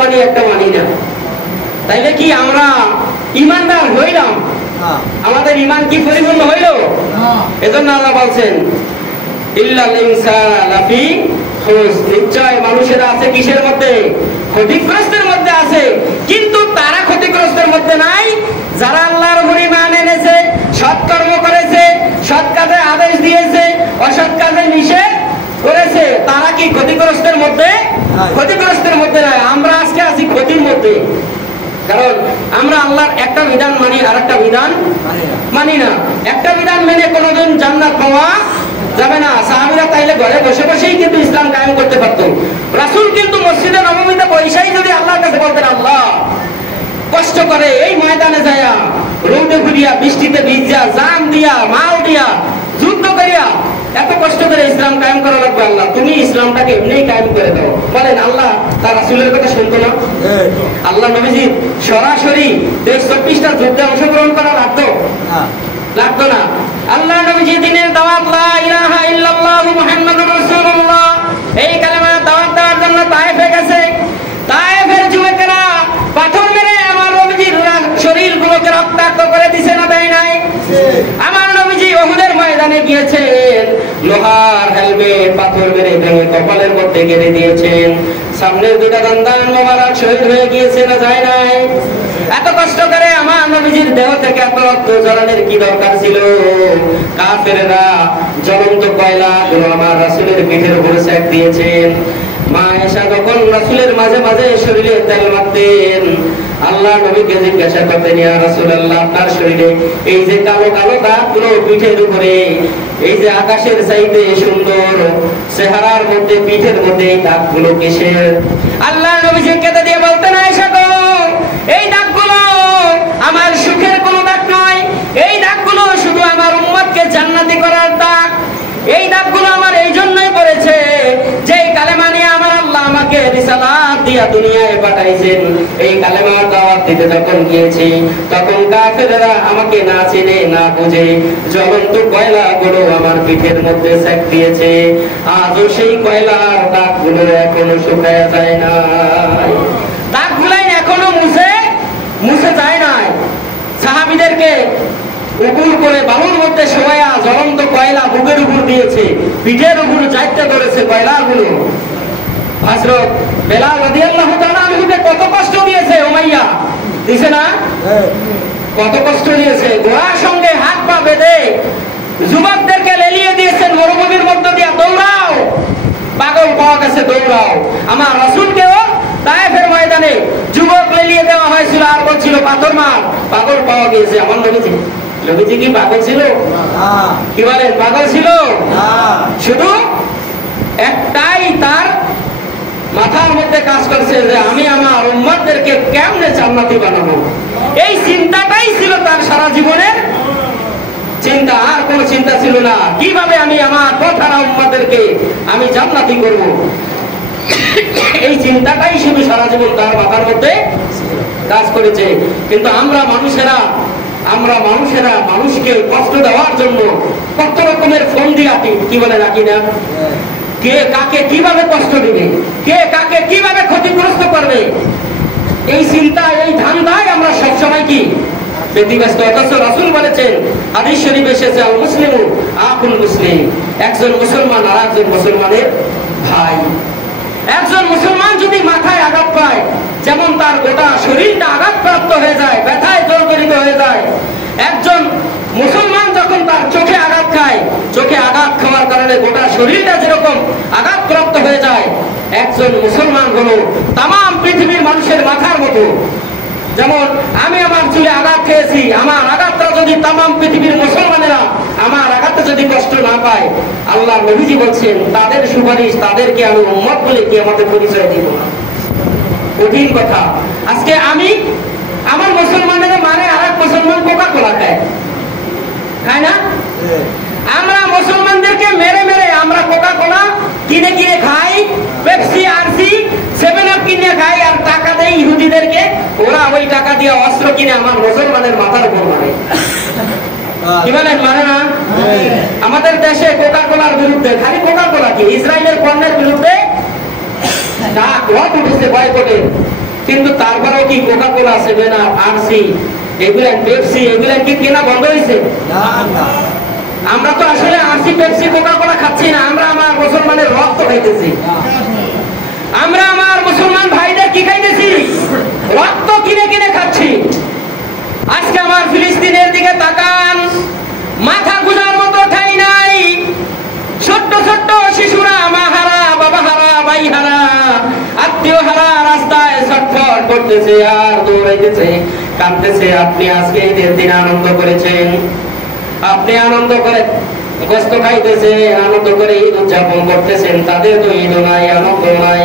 মানি একটা মানি না। তাইলে কি আমরা ইমানদার হইলাম? আমাদের ইমান কি পরিপূর্ণ হইল? এজন্য আল্লাহ বলছেন ইল্লাল ইনসানা লাফি খুস, নিশ্চয় মানুষেরা আছে কিসের মধ্যে? ক্ষতিগ্রস্তের মধ্যে আছে। কিন্তু তারা ক্ষতিগ্রস্তের মধ্যে নাই যারা আল্লাহর উপর ঈমান এনেছে, সৎকর্ম করেছে, সৎ কাজে আদেশ দিয়েছে, অসৎ কাজে নিষেধ করেছে, তারা কি ক্ষতিগ্রস্তের মধ্যে? ক্ষতিগ্রস্তের মধ্যে নাই। আমরা আজকে আছি ক্ষতির মধ্যে, কারণ আমরা আল্লাহর একটা বিধান মানি আর একটা বিধান মানি না। একটা বিধান মেনে কোনোদিন জান্নাত পাওয়া যাবে না। সাহাবীরা তাইলে ঘরে বসে বসেই কিন্তু ইসলাম কায়েম করতে পারতো। রাসূল কিন্তু মসজিদে নববীতে বৈশাই যদি আল্লাহর কাছে বলতেন আল্লাহ, কষ্ট করে এই ময়দানে যায়া রোদে ঘুরিয়া বৃষ্টিতে ভিজা জান দিয়া মাল দিয়া যুদ্ধ করিয়া এত কষ্ট করে ইসলাম কায়েম করা লাগবে, আল্লাহ তুমি ইসলামটাকে এমনিই কায়েম করে দাও। বলেন আল্লাহ তার রাসূলের কথা শুনতো না? আল্লাহ নবীজি সরাসরি 24টা যুদ্ধে অংশগ্রহণ করা লাগতো? লাগতো না। আল্লাহ নবীজি দিনের দাওয়াত লা ইলাহা ইল্লাল্লাহ মুহাম্মাদুর রাসূলুল্লাহ এই কালেমার দাওয়াত দেওয়ার জন্য তায়েফে গেছে। তায়েফের যুবকেরা পাথর মেরে আমার নবীজির শরীরগুলোকে রক্তাক্ত করে দিছে না দেয় নাই? আমার নবীজি উহুদের ময়দানে গিয়েছেন, লোহার হেলমেট পাথর মেরে ভেঙে কপালের মধ্যে গেড়ে দিয়েছেন। সামনের দুটা দন্দান মোবারক শহীদ হয়ে গিয়েছে না যায় নাই? এত কষ্ট করে আমার নবীজির দেহ থেকে এত রক্ত ঝরানোর কি দরকার ছিল? কাফেররা জ্বলন্ত কয়লা গুলো আমার রাসূলের পিঠের উপরে সেক দিয়েছেন। মা আয়েশা যখন রাসূলের মাঝে মাঝে শরীরে তেল মাখতেন, আল্লাহ নবীকে জিজ্ঞাসা করতেন ইয়া রাসূলুল্লাহ, আপনার শরীরে এই যে কালো কালো দাগগুলো পিঠের উপরে, এই যে আকাশের চাইতে সুন্দর চেহারার মধ্যে পিঠের মধ্যে এই দাগগুলো কিসের? আল্লাহ নবীজি কেঁদে দিয়ে বলতেন আয়েশা গো, এই দাগগুলো আমার সুখের কোনো দাগ নয়, এই দাগগুলো শুধু আমার উম্মতকে জান্নাতি করার দাগ। এই দাগগুলো আমার এই জন্যই পড়েছে যে কালেমা নিয়ে আমার আল্লাহ আমাকে রিসালাত দিয়া দুনিয়ায় পাঠাইছেন। এই কালেমার দাওয়াত দিতে যখন গিয়েছি তখন কাফেররা আমাকে না চিনে না বুঝে জ্বলন্ত কয়লাগুলো আমার পিঠের মধ্যে সেক দিয়েছে। আজও সেই কয়লার দাগগুলো এখনো শুকায় যায় না, দাগগুলো এখনো মুছে যায় নাই। সাহাবীদেরকে উপুর করে বালুর মধ্যে শোয়া জ্বলন্ত কয়লা বুকের উপর দিয়েছে, পিঠের উপর চাইতে ধরেছে কয়লাগুলো। হযরত বেলাল রাদিয়াল্লাহু তাআলা আনহুকে কত কষ্ট দিয়েছে উমাইয়া, দিছে না? কত কষ্ট দিয়েছে। ঘোড়ার সঙ্গে হাত পা বেঁধে যুবকদেরকে লেলিয়ে দিয়েছেন মরুভূমির মধ্য দিয়ে, দৌড়াও, পাগল পাওয়া গেছে, দৌড়াও। আমার রাসূলকেও তায়েফের ময়দানে যুবক লেলিয়ে দেওয়া হয়েছিল, আর বলছিল পাথর মার, পাগল পাওয়া গিয়েছে। আমার নবীজি, নবীজি কি পাগল ছিল? কি বলেন, পাগল ছিল? শুধু একটাই তার মাথার মধ্যে কাজ করছে যে আমি আমার উম্মতদেরকে কেমনে জান্নাতি বানাবো। এই চিন্তাটাই ছিল তার সারা জীবনের চিন্তা, আর কোনো চিন্তা ছিল না কিভাবে আমি আমার পথহারা উম্মতদেরকে আমি জান্নাতি করব। এই চিন্তাটাই শুধু সারা জীবন তার মাথার মধ্যে কাজ করেছে। কিন্তু আমরা মানুষেরা মানুষকে কষ্ট দেওয়ার জন্য কত রকমের ফোন দিয়ে আঁকি, কি বলে রাখি না? কে কাকে কিভাবে কষ্ট দিবে, কে কাকে কিভাবে ক্ষতিগ্রস্ত করবে, এই চিন্তা, এই ধান্দায় আমরা সবসময় কি ব্যতিব্যস্ত। অথচ রাসূল বলেছেন, হাদিস শরীফে এসেছে, আল মুসলিমু আখুল মুসলিম, একজন মুসলমান আর একজন মুসলমানের ভাই। একজন মুসলমান যদি মাথায় আঘাত পায়, যেমন তার গোটা শরীরটা আঘাতপ্রাপ্ত হয়ে যায়, ব্যথায় জর্জরিত হয়ে যায়। একজন মুসলমান যখন তার চোখে আঘাত খায়, চোখে আঘাত খাওয়ার কারণে গোটা শরীরটা যেরকম আঘাতপ্রাপ্ত হয়ে যায়, একজন মুসলমান হলো তামাম পৃথিবীর মানুষের মাথার মতো। যেমন আমি আমার চুলে আঘাত খেয়েছি, আমার আঘাতটা যদি তামাম পৃথিবীর মুসলমানেরা আমার আঘাতটা যদি কষ্ট না পায়, আল্লাহ নবীজি বলছেন তাদের সুপারিশ, তাদেরকে আমি উম্মত বলে কি আমাদের পরিচয় দিব না। কঠিন কথা। আজকে আমি আমার মুসলমানের মানে আর এক মুসলমান কোকা কোলা খায় না? আমরা মুসলমানদেরকে মেরে মেরে আমরা কোকা কোলা কিনে কিনে খাই, পেপসি, আরসি, 7 আপ কিনে খাই, আর টাকা দেই ইহুদিদেরকে, ওরা ওই টাকা দিয়ে অস্ত্র কিনে আমার মুসলমানের মাথার উপর মারে। কি বলেন, মানে না? আমাদের দেশে কোকা কোলার বিরুদ্ধে, খালি কোকা কোলা কি, ইসরায়েলের পণ্যের বিরুদ্ধে উঠেছে বয়কটের, কিন্তু তারপরেও কি কোকা কোলা, 7 আপ, আরসি, এগুলা পেপসি, এগুলা কি কেনা বন্ধ হয়েছে? আমরা তো আসলে আরসি, পেপসি, কোকা কোলা খাচ্ছি না, আমরা আমার মুসলমানের রক্ত খাইতেছি। আমরা আমার মুসলমান ভাইদের কি খাইতেছি? রক্ত কিনে কিনে খাচ্ছি। আজকে আমার ফিলিস্তিনের দিকে তাকান, মাথা গুজার মতো ঠাই নাই। ছোট্ট ছোট্ট শিশুরা মা হারা, বাবা হারা, ভাই হারা, আত্মীয় হারা, রাস্তায় ছটফট করতেছে আর দৌড়াইতেছে, কাঁদতেছে। আপনি আজকে ঈদের দিন আনন্দ করেছেন, আপনি আনন্দ করে গোস্ত খাইতেছে, আনন্দ করে ঈদ উদযাপন করতেছেন। তাদের তো ঈদ নাই, আনন্দ নাই।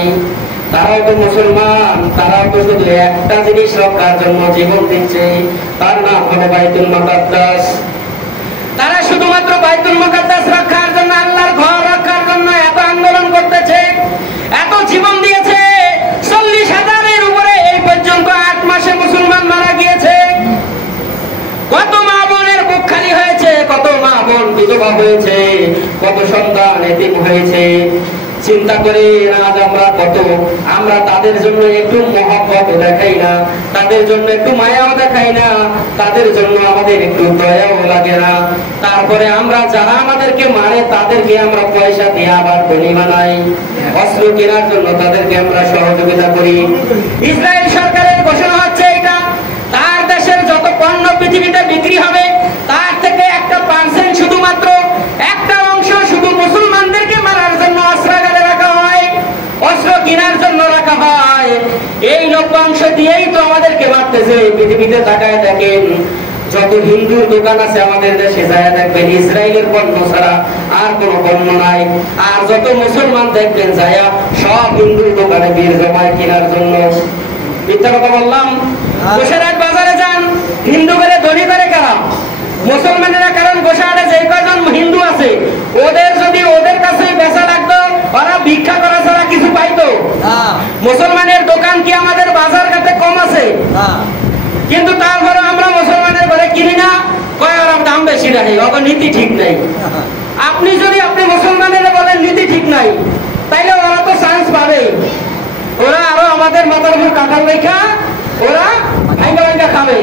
তারাও তো মুসলমান, তারাও তো শুধু একটা জিনিস রক্ষার জন্য জীবন দিচ্ছে, তার নাম হলো বাইতুল মুকাদ্দাস। তারা শুধুমাত্র বাইতুল মুকাদ্দাস রক্ষার জন্য, আল্লাহর ঘর রক্ষার জন্য এত আন্দোলন করতেছে, এত জীবন দিয়েছে। 40,000-এর উপরে এই পর্যন্ত 8 মাসে মুসলমান মারা গিয়েছে। কত মা বোনের বুক খালি হয়েছে, কত মা বোন বিধবা হয়েছে, কত সন্তান এতিম হয়েছে। চিন্তা করে আজ আমরা তাদের জন্য একটু মহব্বত দেখাই না, তাদের জন্য একটু মায়াও দেখাই না, তাদের জন্য আমাদের একটু দয়াও লাগে না। তারপরে আমরা যারা আমাদেরকে মারে তাদেরকে আমরা পয়সা দিয়ে আবার ধনী বানাই, অস্ত্র কেনার জন্য তাদেরকে আমরা সহযোগিতা করি। ইসরায়েল সরকারের ঘোষণা হচ্ছে এটা, তার দেশের যত পণ্য পৃথিবীতে বিক্রি হবে তার থেকে 1% শুধুমাত্র একটা অংশ শুধু মুসলমানদেরকে মারার জন্য অস্ত্রাগারে রাখা হয়, অস্ত্র কেনার জন্য রাখা হয়। এই লভ্যাংশ দিয়েই তো আমাদেরকে মারতেছে। পৃথিবীতে তাকায় দেখেন, যত হিন্দুর দোকান আছে আমাদের দেশে যায় দেখবেন ইসরায়েলের পণ্য ছাড়া আর কোনো পণ্য নাই। আর যত মুসলমান দেখবেন যায় সব হিন্দুর দোকানে বীর জমায় কেনার জন্য। মিথ্যা কথা বললাম? গোসাইরহাট বাজারে যান, হিন্দু করে ধনী করে কারা? মুসলমানেরা। কারণ গোসাইরহাটে যে কয়জন হিন্দু আছে ওদের যদি ওদের কাছে বেচা লাগতো, ওরা ভিক্ষা করা ছাড়া কিছু পাইতো? মুসলমানের দোকান কি আমাদের বাজার ঘাটে কম আছে? কিন্তু তারপরে আমরা মুসলমানের ঘরে কিনি না, কয় ওরা দাম বেশি রাখে, ওদের নীতি ঠিক নাই। আপনি যদি আপনি মুসলমানের বলেন নীতি ঠিক নাই, তাইলে ওরা তো চান্স পাবে। ওরা আরো আমাদের মাথার উপর কাঁঠাল রেখা ওরা ভাইঙ্গা ভাইঙ্গা খাবে,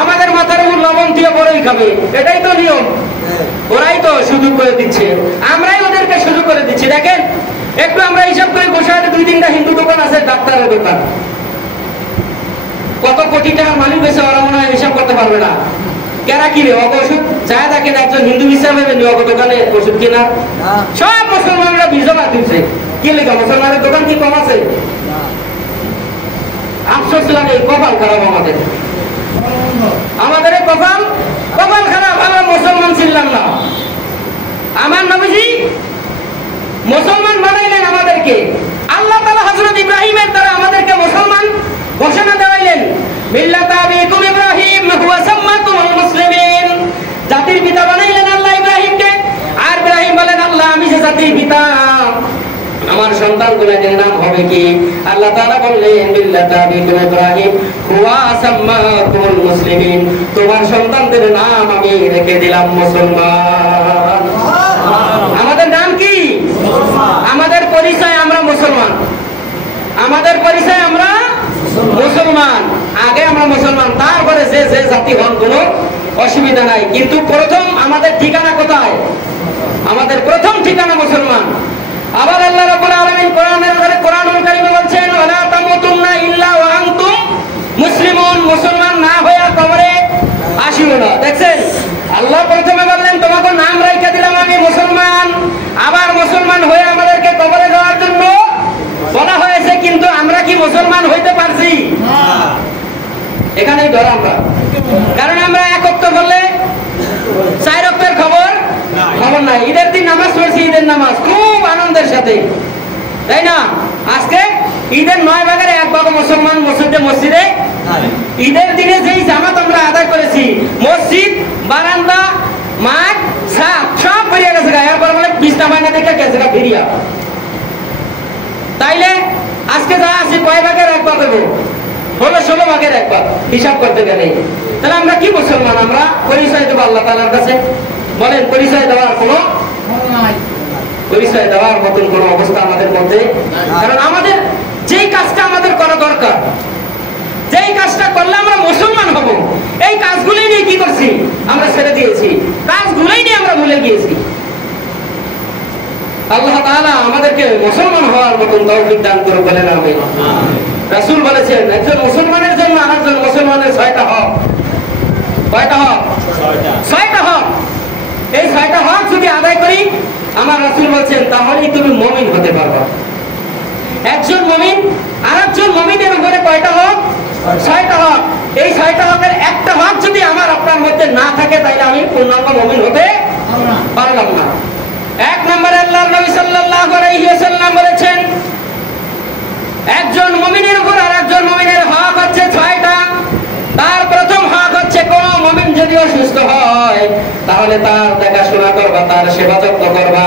আমাদের মাথার উপর লবণ দিয়ে বড়ই খাবে, এটাই তো নিয়ম। ওরাই তো সুযোগ করে দিচ্ছে, আমরাই ওদেরকে সুযোগ করে দিচ্ছি। দেখেন একটু আমরা হিসাব করে বসে আছে, 2-3টা হিন্দু দোকান আছে, ডাক্তারের দোকান, কত কোটি টাকার মালিক হয়েছে ওরা মনে হয় হিসাব করতে পারবে না। কেনা কিনে অগ ওষুধ যায় দেখেন, একজন হিন্দু হিসাবে অগ দোকানে ওষুধ কেনা, সব মুসলমানরা বিজমা দিচ্ছে। কি লেখা মুসলমানের দোকান কি কম আছে? আফসোস লাগে, কপাল খারাপ আমাদের, আমাদের কপাল খারাপ। আমরা মুসলমান ছিলাম না। আমার নবীজি মুসলমান বানাইলেন আমাদেরকে, আল্লাহ তাআলা হযরত ইব্রাহিমের দ্বারা আমাদেরকে মুসলমান ঘোষণা দেওয়াইলেন। মিল্লাতা আবিকুম ইব্রাহিম হুয়া সাম্মাকুমুল মুসলিমিন, জাতির পিতা বানাইলেন আল্লাহ ইব্রাহিমকে। আর ইব্রাহিম বলেন, আল্লাহ আমি যে জাতির পিতা, আমার সন্তানগুলোদের নাম হবে কি? আল্লাহ তাআলা বললেন, মিল্লাতা আবিকুম ইব্রাহিম হুয়া সাম্মাকুমুল মুসলিমিন, তোমার সন্তানদের নাম আমি রেখে দিলাম মুসলমান। আমাদের নাম কি? আমাদের পরিচয় আমরা মুসলমান, আমাদের পরিচয় আমরা মুসলমান। আগে আমরা মুসলমান, তারপরে যে যে জাতি হন কোনো অসুবিধা নাই। কিন্তু প্রথম আমাদের ঠিকানা কোথায়? আমাদের প্রথম ঠিকানা মুসলমান। আবার আল্লাহ রাব্বুল আলামিন কোরআনুল কারীমে বলছেন, ওয়ালা তামুতুন্না ইল্লা ওয়া আনতুম মুসলিমুন, মুসলমান না হয়ে কবরে আসিও না। দেখছেন আল্লাহ প্রথমে বললেন তোমাকে নাম রাখা দিলাম আমি মুসলমান, আবার মুসলমান হয়ে আমাদেরকে কবরে যাওয়ার জন্য বলা হয়েছে। কিন্তু আমরা কি মুসলমান হইতে পারছি? এখানেই ধর আমরা, কারণ আমরা এক ওয়াক্ত বললে 4 ওয়াক্তের খবর নাই। ঈদের দিন নামাজ পড়ছি, ঈদের নামাজ খুব আনন্দের সাথে, তাই না? আজকে ঈদের 9 ভাগের 1 ভাগ মুসলমান মসজিদে ঈদের দিনে যেই জামাত আমরা আদায় করেছি, মসজিদ, বারান্দা, মাঠ, ছাদ সব বেরিয়ে গেছে। এরপর বলে 20টা মাইনা দেখে গেছে বেরিয়া। তাইলে আজকে যা আছে কয় ভাগের 1 ভাগ দেবো? হলো 16 ভাগের 1 ভাগ হিসাব করতে গেলে। তাহলে আমরা কি মুসলমান? আমরা পরিচয় দেবো আল্লাহ তাআলার কাছে। বলেন পরিচয় দেওয়ার কোনো পরিচয় দেওয়ার মতন কোন অবস্থা আমাদের মধ্যে? কারণ আমাদের যেই কাজটা আমাদের করা দরকার, যেই কাজটা করলে আমরা মুসলমান হব, এই কাজগুলোই নিয়ে কি করছি? আমরা ছেড়ে দিয়েছি, কাজগুলোই নিয়ে আমরা ভুলে গিয়েছি। আল্লাহ তাআলা আমাদেরকে মুসলমান হওয়ার মতন তৌফিক দান করুন, বলেন আমিন। রাসূল বলেছেন, একজন মুসলমানের জন্য আরেকজন মুসলমানের 6টা হক। কয়টা হক? 6টা হক। এই 6টা হক যদি আদায় করি, আমার রাসূল বলেছেন, তাহলেই তুমি মুমিন হতে পারবে। একজন মুমিন আরেকজন মুমিনের উপরে কয়টা হক? 6টা হক। এই 6টা হকের একটা হক যদি আমার আপনার মধ্যে না থাকে, তাহলে আমি পূর্ণাঙ্গ মুমিন হতে পারলাম না। 1 নম্বরে আল্লাহর নবী সাল্লাল্লাহু আলাইহি ওয়াসাল্লাম বলেছেন, একজন মুমিনের উপর আরেকজন মুমিনের হক হচ্ছে 6টা। তার প্রথম হক হচ্ছে, কোন মুমিন যদি অসুস্থ হয় তাহলে তার দেখাশোনা করবা, তার সেবা যত্ন করবা,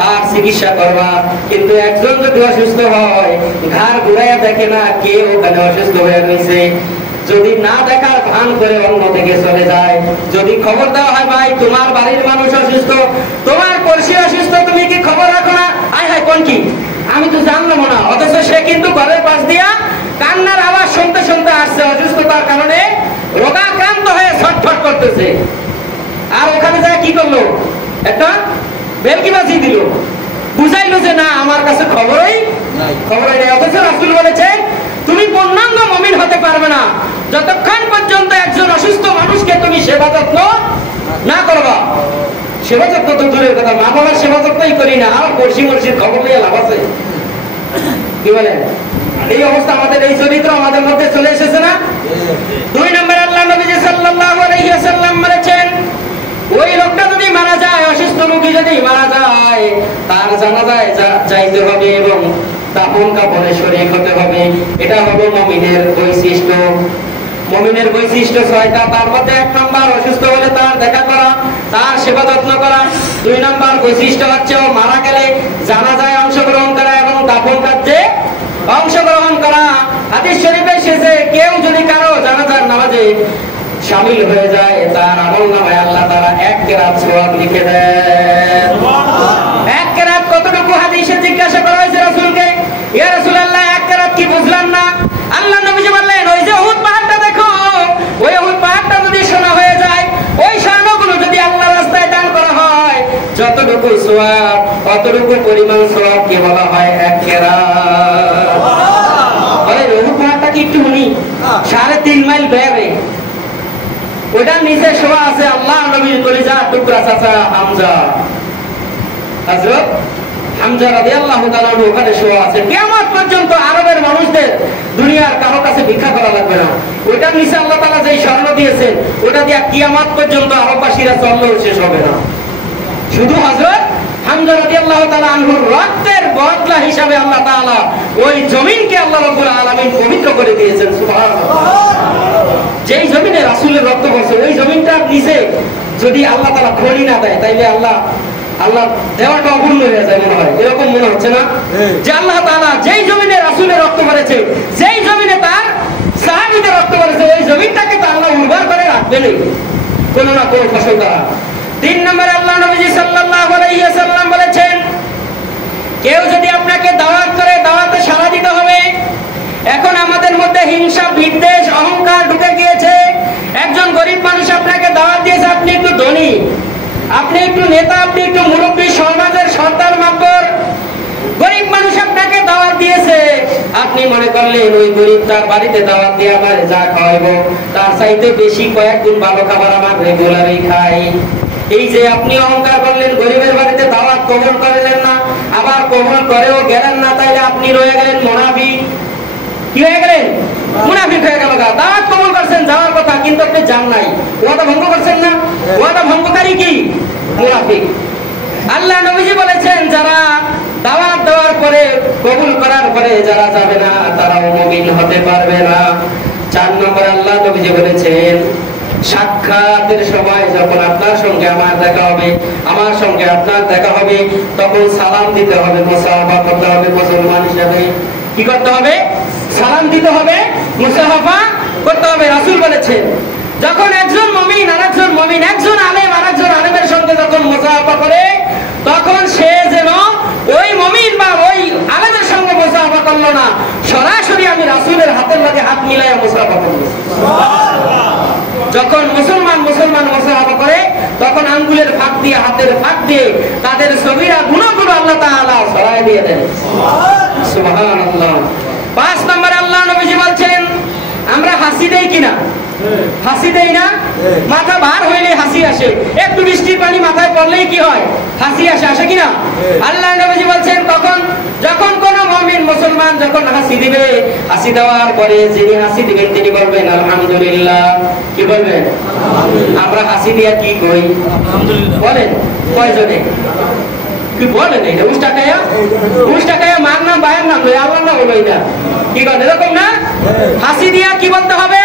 তার চিকিৎসা করবা। কিন্তু একজন যদি অসুস্থ হয়, ঘাড় ঘুরাইয়া দেখে না কে ওখানে অসুস্থ হয়ে রয়েছে, যদি না দেখার ভান করে অন্য দিকে চলে যায়, যদি খবর দেওয়া হয়, ভাই তোমার বাড়ির মানুষ অসুস্থ, তোমার পড়শি অসুস্থ, তুমি কি খবর রাখো না? আয় হায় কোন কি, আমি তো জানলাম না। অথচ সে কিন্তু ঘরের পাশ দিয়া কান্নার আওয়াজ শুনতে শুনতে আসছে, অসুস্থতার কারণে রোগাক্রান্ত হয়ে ছটফট করতেছে। আর ওখানে যায় কি করলো? একটা বেলকি বাজিয়ে দিল, বুঝাইলো যে না আমার কাছে খবরই নেই। অথচ রাসূল বলেছেন, তুমি পূর্ণাঙ্গ মুমিন হতে পারবে না যতক্ষণ পর্যন্ত একজন অসুস্থ মানুষকে তুমি সেবা যত্ন না করবা। সেবা যত্ন তো দূরের কথা, মা বাবার সেবা যত্নই করি না, আর পড়শি মর্শির খবর নিয়ে লাভ আছে? কি বলেন? এই অবস্থা আমাদের, এই চরিত্র আমাদের মধ্যে চলে এসেছে না? 2 নম্বরে আল্লাহ নবী সাল্লাল্লাহু আলাইহি ওয়াসাল্লাম বলেছেন, ওই লোকটা যদি মারা যায়, অসুস্থ রোগী যদি মারা যায়, তার জানাজায় যাইতে হবে এবং দাফন কাফনে শরীক হতে হবে। এটা হলো মুমিনের বৈশিষ্ট্য। মুমিনের বৈশিষ্ট্য 6টা। তার মধ্যে 1 নম্বর, অসুস্থ হলে তার দেখা করা, তার সেবা যত্ন করা। 2 নম্বর বৈশিষ্ট্য হচ্ছে, ও মারা গেলে জানাজায় অংশগ্রহণ করা এবং দাফন কার্যে অংশগ্রহণ করা। হাদিস শরীফে এসেছে, কেউ যদি কারো জানাজার নামাজে শামিল হয়ে যায়, তার আমলনামায় আল্লাহ তাআলা 1 কেরাত সওয়াব লিখে দেন। 1 কেরাত কতটুকু? হাদিসে জিজ্ঞাসা করা হয়েছে রাসূলকে, ইয়া রাসূলুল্লাহ 1 কেরাত কি? বুঝলাম না। আল্লাহ নবীজি বললেন, ওই যে উহুদ পাহাড়টা দেখো, ওই উহুদ পাহাড়টা যদি সোনা হয়ে যায়, ওটার নিচে শোয়া আছে আল্লাহ নবীর কলিজার টুকরা চাচা হামজা, হযরত হামজা রাদিয়াল্লাহু তাআলা ওখানে শোয়া আছে। কিয়ামত পর্যন্ত আরবের মানুষদের দুনিয়ার কারো কাছে ভিক্ষা করা লাগবে না। ওটার নিচে আল্লাহ তাআলা যেই স্বর্ণ দিয়েছেন ওটা দিয়ে কিয়ামত পর্যন্ত আরববাসীরা চললেও শেষ হবে না। শুধু হযরত হামজা রাদিয়াল্লাহু তাআলা আনহুর রক্তের বদলা হিসাবে আল্লাহ তাআলা ওই জমিনকে আল্লাহ রাব্বুল আলামিন পবিত্র করে দিয়েছেন। সুবহানাল্লাহ। যেই জমিনে রাসূলের রক্ত পড়ছে ওই জমিনটার নিচে যদি আল্লাহ তাআলা খনি না দেয় তাইলে আল্লাহ দেওয়াটা অপূর্ণ হয়ে যায় মনে হয়। এরকম মনে হচ্ছে না যে আল্লাহ তাআলা যেই জমিনে রাসূলের রক্ত পড়েছে, যেই জমিনে তার সাহাবীদের রক্ত পড়েছে, ওই জমিনটাকে তো আল্লাহ উর্বর করে রাখবেনই কোন না কোন ফসল দ্বারা। 3 নম্বরে আল্লাহ নবীজি সাল্লাল্লাহু আলাইহি ওয়াসাল্লাম বলেছেন, কেউ যদি আপনাকে দাওয়াত করে দাওয়াতে সাড়া দিতে হবে। এখন আমাদের মধ্যে হিংসা, বিদ্বেষ, অহংকার ঢুকে গিয়েছে। একজন গরিব মানুষ আপনাকে দাওয়াত দিয়েছে, আপনি একটু ধনী, আপনি একটু নেতা, আপনি একটু মুরব্বী, সমাজের সর্দার মাতবর, গরিব মানুষ আপনাকে দাওয়াত দিয়েছে। আপনি মনে করলেন ওই গরিব তার বাড়িতে দাওয়াত দিয়ে আমার যা খাওয়াবো তার চাইতে বেশি কয়েক গুণ ভালো খাবার আমার রেগুলারই খাই। এই যে আপনি অহংকার করলেন, গরিবের বাড়িতে দাওয়াত কবুল করলেন না, আবার কবুল করেও গেলেন না, তাইলে আপনি রয়ে গেলেন মুনাফিক। কি হয়ে গেলেন? মুনাফিক হয়ে গেল। দাওয়াত কবুল করছেন, যাওয়ার কথা, কিন্তু আপনি যান নাই, ওয়াদা ভঙ্গ করছেন না। ওয়াদা ভঙ্গকারী কি? মুনাফিক। আল্লাহ নবীজি বলেছেন, যারা দাওয়াত দেওয়ার পরে কবুল করার পরে যারা যাবে না তারাও মুমিন হতে পারবে না। 4 নম্বর আল্লাহ নবীজি বলেছেন, সাক্ষাতের সময় যখন আপনার সঙ্গে আমার দেখা হবে, আমার সঙ্গে আপনার দেখা হবে, তখন সালাম দিতে হবে, মুসাফা করতে হবে। মুসলমান হিসেবে কি করতে হবে? সালাম দিতে হবে, মুসাফা করতে হবে। রাসূল বলেছেন, যখন একজন মুমিন আরেকজন মুমিন, একজন আলেম আরেকজন আলেমের সঙ্গে যখন মুসাফা করে, তখন সে যেন ওই মুমিন বা ওই আলেমের সঙ্গে মুসাফা করলো না, সরাসরি আমি রাসূলের হাতের লাগে হাত মিলাইয়া মুসাফা করব। যখন মুসলমান মুসাফা করে তখন আঙ্গুলের ফাঁক দিয়ে, হাতের ফাঁক দিয়ে তাদের সগীরা গুনাহগুলো আল্লাহ তাআলা সরায় দিয়ে দেন। সুবহানাল্লাহ। 5 নম্বরে আল্লাহ নবীজি বলছেন, আমরা হাসি দেই কিনা? হাসি দেই না? মাথা ভার হইলে হাসি আসে, একটু বৃষ্টির পানি মাথায় পড়লেই কি হয়? হাসি আসে, আসে কিনা? আল্লাহ নবীজি বলছেন, যখন কোন মুমিন মুসলমান যখন হাসি দিবে, হাসি দেওয়ার পরে যিনি হাসি দিবেন তিনি বলবেন আলহামদুলিল্লাহ। কি বলবেন? আমরা হাসি দিয়া কি কই? আলহামদুলিল্লাহ। বলেন কয়জনে? কি বলেন? এটা উস্টাকায়া মার নাম ভাইয়ের নাম লই, আল্লাহর নাম লই না। কি করেন? এরকম না? হাসি দিয়া কি বলতে হবে?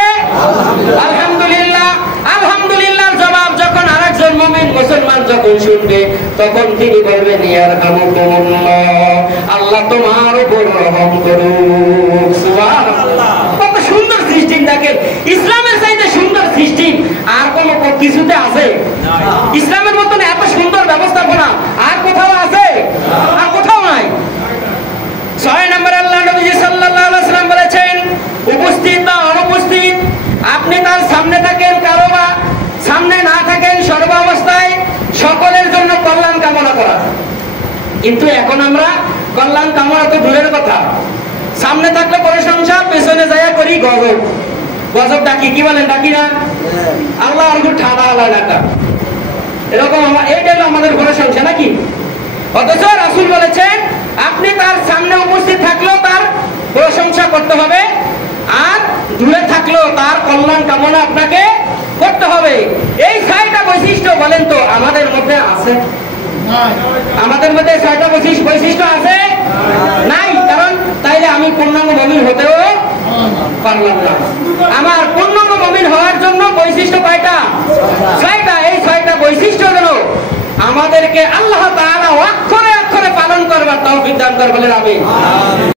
আলহামদুলিল্লাহ। আলহামদুলিল্লাহ জবাব যখন আরেকজন মুমিন মুসলমান যখন শুনবে, তখন তিনি বলবেন ইয়ারহামুকুমুল্লাহ, আল্লাহ তোমার উপর রহম করুক। সুবহানাল্লাহ। কত সুন্দর সিস্টেম! দেখেন, ইসলামের চাইতে সুন্দর সিস্টেম আর কোন কিছুতে আছে? ইসলামের মতন এত সুন্দর ব্যবস্থাপনা আর কোথাও আছে? আর কোথাও নাই। 6 নম্বরে আল্লাহ নবী সাল্লাল্লাহু আলাইহি ওয়াসাল্লাম বলেছেন, উপস্থিত বা অনুপস্থিত, আপনি তার সামনে থাকেন কারো বা সামনে না থাকেন, সর্বাবস্থায় সকলের জন্য কল্যাণ কামনা করা। কিন্তু এখন আমরা কল্যাণ কামনা তো দূরের কথা, সামনে থাকলে প্রশংসা, পেছনে যাইয়া করি গজব। গজব ডাকি, কি বলেন? ডাকি না? আল্লাহ আর ঠাডা আল্লাহ ডাকা, এরকম এইটা হলো আমাদের প্রশংসা নাকি? অথচ রাসূল বলেছেন, আপনি তার সামনে উপস্থিত থাকলেও তার প্রশংসা করতে হবে, আর দূরে থাকলেও তার কল্যাণ কামনা আপনাকে করতে হবে। এই 6টা বৈশিষ্ট্য বলেন তো আমাদের মধ্যে আছে? আমাদের মধ্যে 6টা বৈশিষ্ট্য আছে? নাই। কারণ তাইলে আমি পূর্ণাঙ্গ মুমিন হতেও পারলাম না। আমার পূর্ণাঙ্গ মুমিন হওয়ার জন্য বৈশিষ্ট্য কয়টা? 6টা। এই 6টা বৈশিষ্ট্য যেন আমাদেরকে আল্লাহ তাআলা অক্ষরে অক্ষরে পালন করবার তৌফিক দান করেন। আমিন।